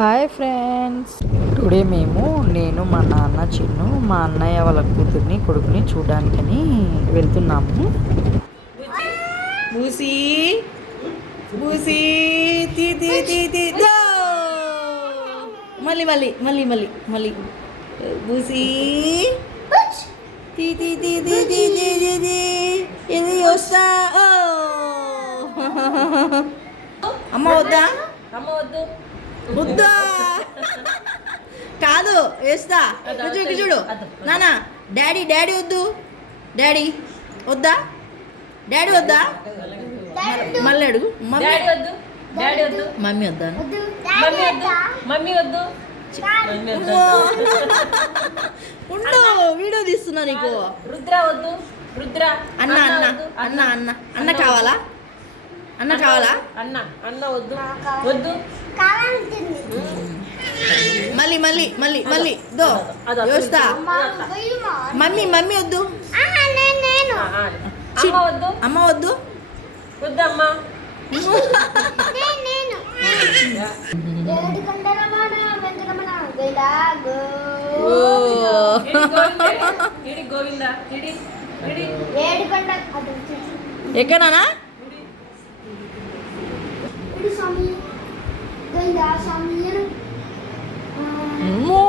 Hi friends, today నేను మా నాన్న చిన్ను మా అన్నయ్య వాళ్ళ కూతుర్ని కొడుకుని చూడడానికని వెళ్తున్నాము. బూసి బూసి తీ తీ తీ తీ దో మళ్ళీ మళ్ళీ మళ్ళీ మళ్ళీ మళ్ళీ బూసి తీ తీ తీ తీ తీ తీ తీ తీ ఇది వస్తా. అమ్మ వద్దా? అమ్మ వద్దు వద్దా కాదు వేస్తా. చూడు చూడు నానా డాడీ డాడీ వద్దు, డాడీ వద్దా, డాడీ వద్దా, మళ్ళీ అడుగు మమ్మీ డాడీ వద్దు, డాడీ వద్దు, మమ్మీ వద్దా, మమ్మీ వద్దు, మమ్మీ వద్దు, మమ్మీ వద్దు. ఉండు వీడియో తీస్తున్నా నీకు. రుద్ర వద్దు, రుద్ర అన్న అన్న అన్న అన్న అన్న కావాలా, అన్న కావాలా, అన్న అన్న వద్దు వద్దు. మళ్ళీ మళ్ళీ మళ్ళీ మళ్ళీ దో చూస్తా. మమ్మీ మమ్మీ వద్దు, అమ్మ వద్దు, అమ్మ వద్దు, వద్దమ్మా. ఇడి గోవింద ఇడి ఇడి ఎక్కడనా Ini Sami, ganda Sami ini. అమ్మో